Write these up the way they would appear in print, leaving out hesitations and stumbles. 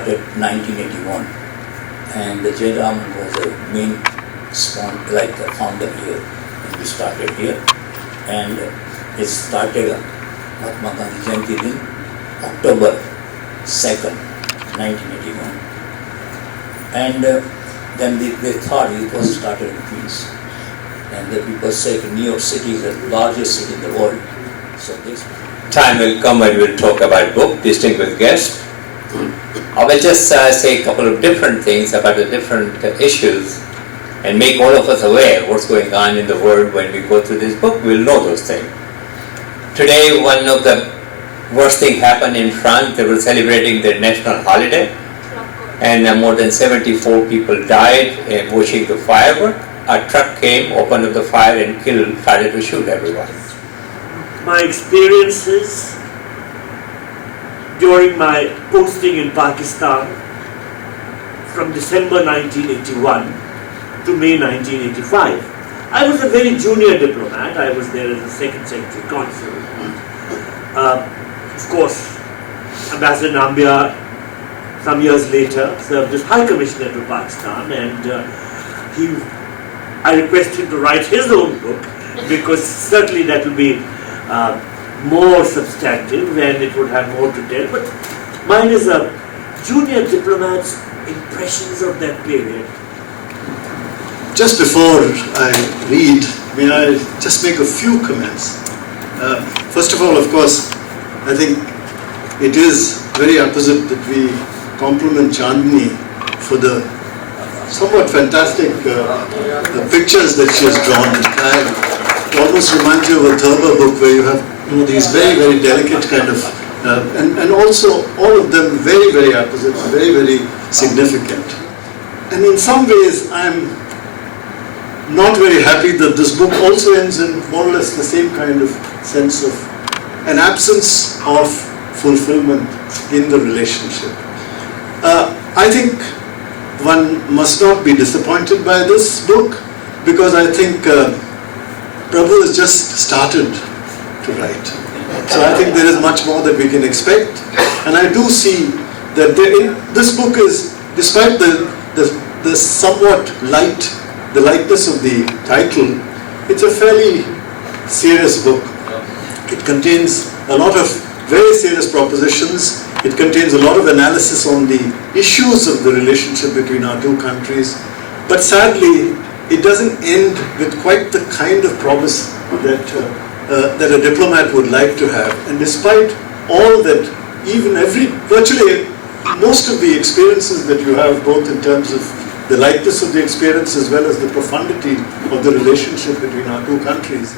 started 1981, and the Jayaraman was a main founder here, and we started here, and it started Mahatma Gandhi Jayanti Din, October 2nd, 1981, and then they thought it was started in Queens, and the people said New York City is the largest city in the world, so this time will come when we'll talk about book, distinguished guests. I will just say a couple of different things about the different issues and make all of us aware what's going on in the world. When we go through this book, we'll know those things. Today, one of the worst things happened in France. They were celebrating their national holiday, and more than 74 people died watching the firework. A truck came, opened up the fire and started to shoot everyone. My experiences during my posting in Pakistan from December 1981 to May 1985. I was a very junior diplomat. I was there as a second secretary consul. Of course, Ambassador Nambia, some years later, served as High Commissioner to Pakistan, and I requested him to write his own book, because certainly that will be more substantive and it would have more to tell. But mine is a junior diplomat's impressions of that period. Just before I read, may I just make a few comments? First of all, of course, I think it is very apposite that we compliment Chandni for the somewhat fantastic pictures that she has drawn. It almost reminds you of a Thurber book where you have these very, very delicate kind of, and also all of them very, very apposite, very, very significant. And in some ways, I'm not very happy that this book also ends in more or less the same kind of sense of an absence of fulfillment in the relationship. I think one must not be disappointed by this book, because I think Prabhu has just started to write. So I think there is much more that we can expect, and I do see that this book is, despite the somewhat the lightness of the title, it's a fairly serious book. It contains a lot of very serious propositions. It contains a lot of analysis on the issues of the relationship between our two countries. But sadly, it doesn't end with quite the kind of promise that a diplomat would like to have. And despite all that, virtually most of the experiences that you have, both in terms of the lightness of the experience as well as the profundity of the relationship between our two countries.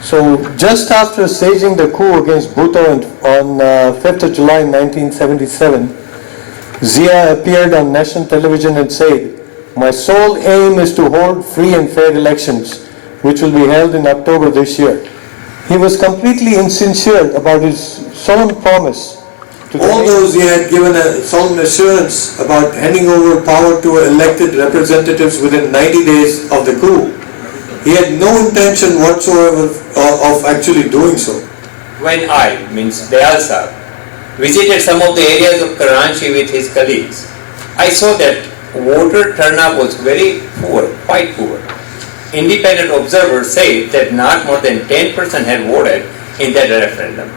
So just after staging the coup against Bhutto on 5th of July 1977, Zia appeared on national television and said, "My sole aim is to hold free and fair elections, which will be held in October this year." He was completely insincere about his solemn promise. Although he had given a solemn assurance about handing over power to elected representatives within 90 days of the coup, he had no intention whatsoever of actually doing so. When Dayal Sahib, visited some of the areas of Karachi with his colleagues, I saw that voter turnout was very poor, quite poor. Independent observers say that not more than 10% had voted in that referendum.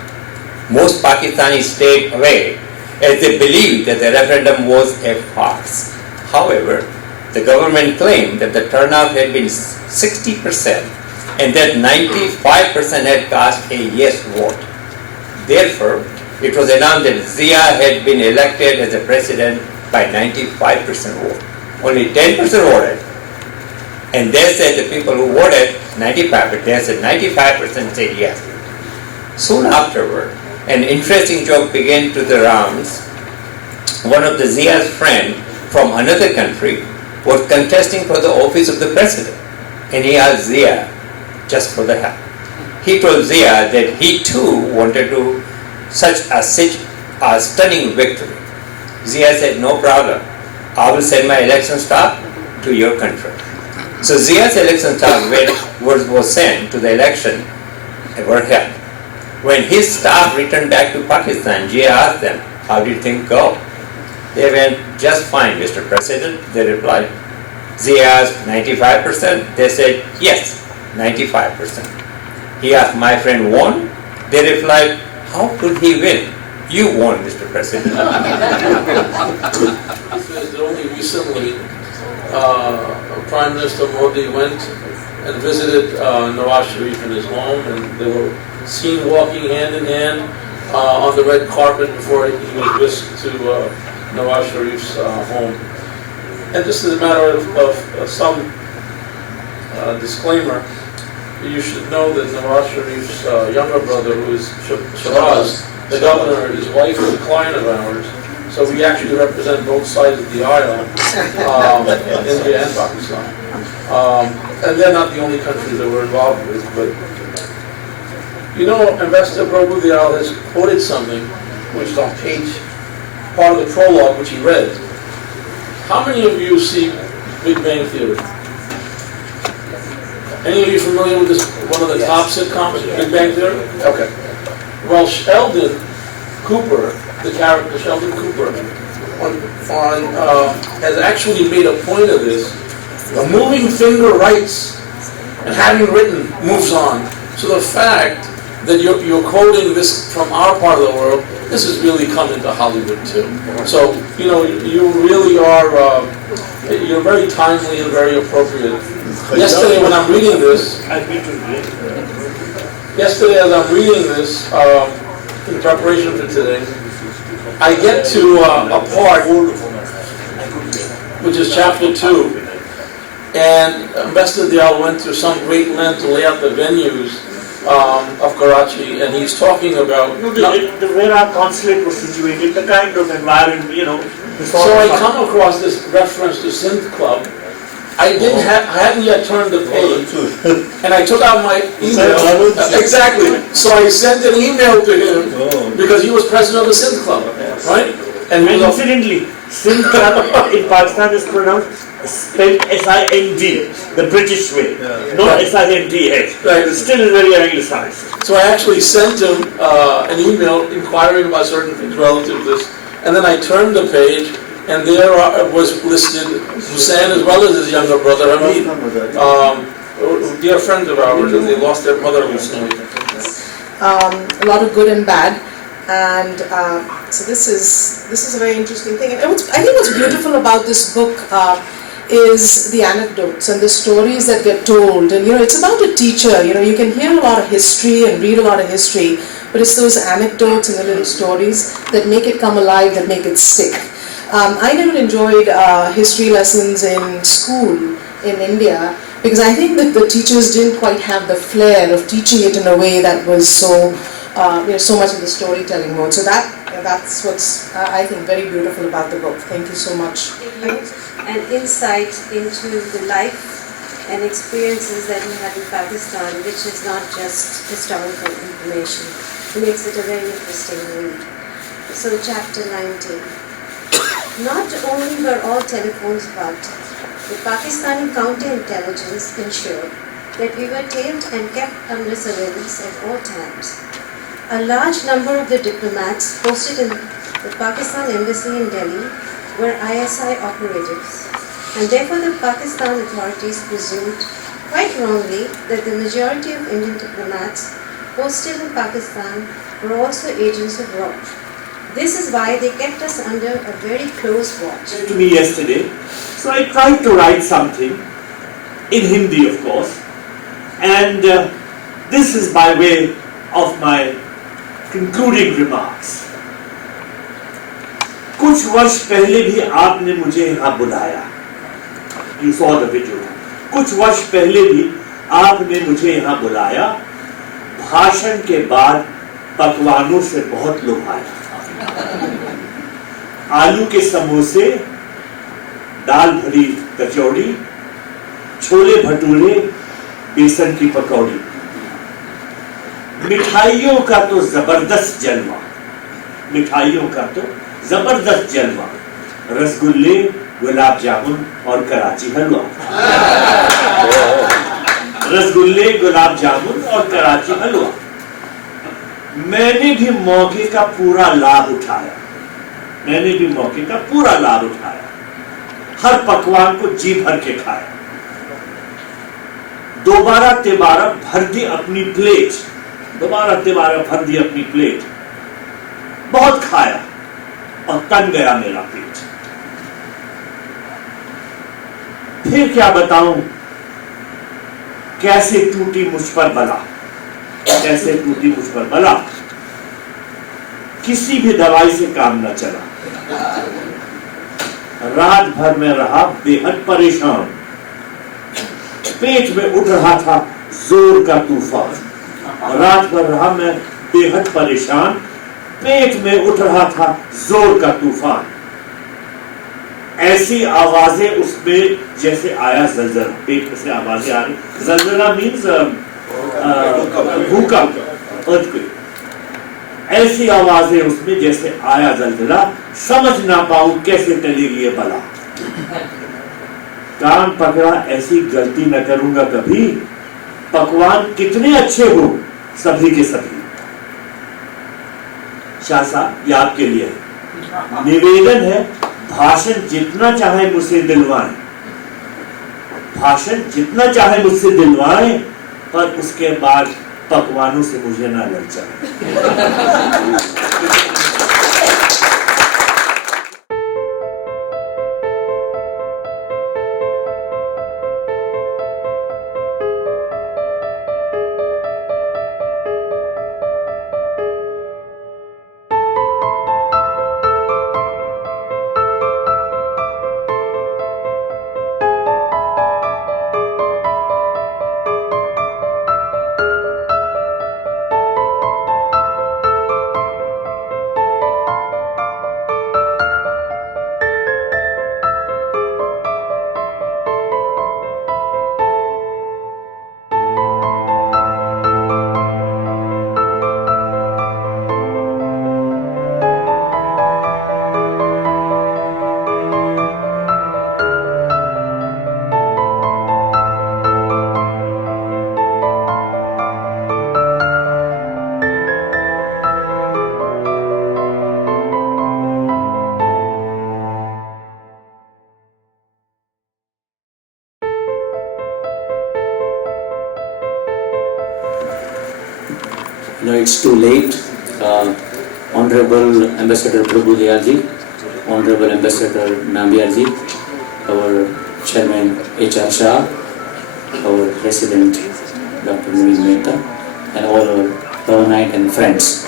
Most Pakistanis stayed away as they believed that the referendum was a farce. However, the government claimed that the turnout had been 60% and that 95% had cast a yes vote. Therefore, it was announced that Zia had been elected as a president by 95% vote. Only 10% voted. And they said the people who voted 95%, they said 95% said yes. Soon afterward, an interesting joke began to the rounds. One of the Zia's friends from another country was contesting for the office of the president, and he asked Zia just for the help. He told Zia that he too wanted to such a stunning victory. Zia said, "No problem, I will send my election staff to your country." So Zia's election staff was sent to the election and were held. When his staff returned back to Pakistan, Zia asked them, "How did things go?" They went, just fine, Mr. President, they replied. Zia asked, 95%? They said, yes, 95%. He asked, my friend won? They replied, how could he win? You won, Mr. President. Only recently, Prime Minister Modi went and visited Nawaz Sharif in his home, and they were seen walking hand in hand on the red carpet before he was whisked to Nawaz Sharif's home. And just as a matter of some disclaimer, you should know that Nawaz Sharif's younger brother, who is Shiraz, the governor, his wife is a client of ours, so we actually represent both sides of the aisle, India and Pakistan. And they're not the only countries that we're involved with, but you know, Ambassador Prabhu Dayal has quoted something, which is on part of the prologue, which he read. How many of you see Big Bang Theory? Any of you familiar with this, one of the top sitcoms, Big Bang Theory? Okay. Well, Sheldon Cooper, the character Sheldon Cooper, has actually made a point of this. A moving finger writes, and having written moves on. So the fact that you're quoting this from our part of the world, this has really come into Hollywood too. So, you know, you really are, you're very timely and very appropriate. Yesterday when I'm reading this, yesterday as I'm reading this, in preparation for today, I get to a part, which is chapter 2, and Ambassador Dayal went to some great length to lay out the venues of Karachi, and he's talking about where our consulate was situated, the kind of environment, you know. So I come across this reference to Sindh Club. I hadn't yet turned the page, and I took out my email. Exactly. So I sent an email to him because he was president of the Sindh Club, right? And incidentally, Sindh Club in Pakistan is pronounced spelled S-I-N-D, the British way, not S-I-N-D-H. Right. It's still very anglicized. So I actually sent him an email inquiring about certain things relative to this, and then I turned the page, and there was listed Hussain as well as his younger brother Hamid, dear friends of ours, and they lost their mother recently. A lot of good and bad, and so this is a very interesting thing. And I think what's beautiful about this book is the anecdotes and the stories that get told. And you know, it's about a teacher. You know, you can hear a lot of history and read a lot of history, but it's those anecdotes and the little stories that make it come alive, that make it stick. I never enjoyed history lessons in school in India because I think that the teachers didn't quite have the flair of teaching it in a way that was so, so much in the storytelling mode. So that's what's I think very beautiful about the book. Thank you so much. An insight into the life and experiences that he had in Pakistan, which is not just historical information. It makes it a very interesting read. So chapter 19. Not only were all telephones bugged, the Pakistani counterintelligence ensured that we were tailed and kept under surveillance at all times. A large number of the diplomats posted in the Pakistan embassy in Delhi were ISI operatives, and therefore the Pakistan authorities presumed, quite wrongly, that the majority of Indian diplomats posted in Pakistan were also agents of RAW. This is why they kept us under a very close watch. To me yesterday, so I tried to write something in Hindi, of course, and this is by way of my concluding remarks. कुछ वर्ष पहले भी आपने मुझे यहाँ बुलाया. You saw the video. कुछ वर्ष पहले भी आपने मुझे यहाँ बुलाया. भाषण के बाद पकवानों से बहुत लुभाया. आलू के समोसे, दाल भरी कचौड़ी, छोले भटूरे, बेसन की पकौड़ी. मिठाइयों का तो जबरदस्त जलवा. मिठाइयों का तो जबरदस्त जलवा. रसगुल्ले, गुलाब जामुन और कराची हलवा. रसगुल्ले, गुलाब जामुन और कराची हलवा. मैंने भी मौके का पूरा लाभ उठाया. मैंने भी मौके का पूरा लाभ उठाया, हर पकवान को जी भर के खाया, दोबारा तिबारा भर दी अपनी प्लेट, दोबारा तिबारा भर दी अपनी प्लेट, बहुत खाया और तन गया मेरा पेट। फिर क्या बताऊं कैसे टूटी मुझ पर बला, कैसे टूटी मुझ पर बला, किसी भी दवाई से काम न चला, रात भर में रहा बेहद परेशान, पेट में उठ रहा था जोर का तूफान, रात भर रहा मैं बेहद परेशान, पेट में उठ रहा था जोर का तूफान, ऐसी आवाजें उसमें जैसे आया जलजला, पेट में से आवाजें आ रही, जलजला मीन्स भूकंप, earthquake, ऐसी आवाजें उसमें जैसे आया जलजला, समझ ना पाऊं कैसे टलेगी ये बला, कान पकड़ा ऐसी गलती न करूंगा कभी, पकवान कितने अच्छे हो सभी के सभी। शाह साहब ये आपके लिए है, निवेदन है, भाषण जितना चाहे मुझसे दिलवाएं, भाषण जितना चाहे मुझसे दिलवाएं, पर उसके बाद पकवानों से मुझे ना ललचाएं। No, it's too late. Honorable Ambassador Prabhu Dayal ji, Honorable Ambassador Nambiar ji, our Chairman H.R. Shah, our President Dr. Naveen Mehta, and all our Bhavanite and friends.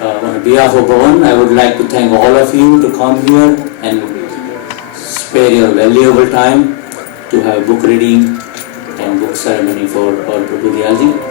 On behalf of Bhavan, I would like to thank all of you to come here and spare your valuable time to have book reading and book ceremony for our Prabhu Dayal ji.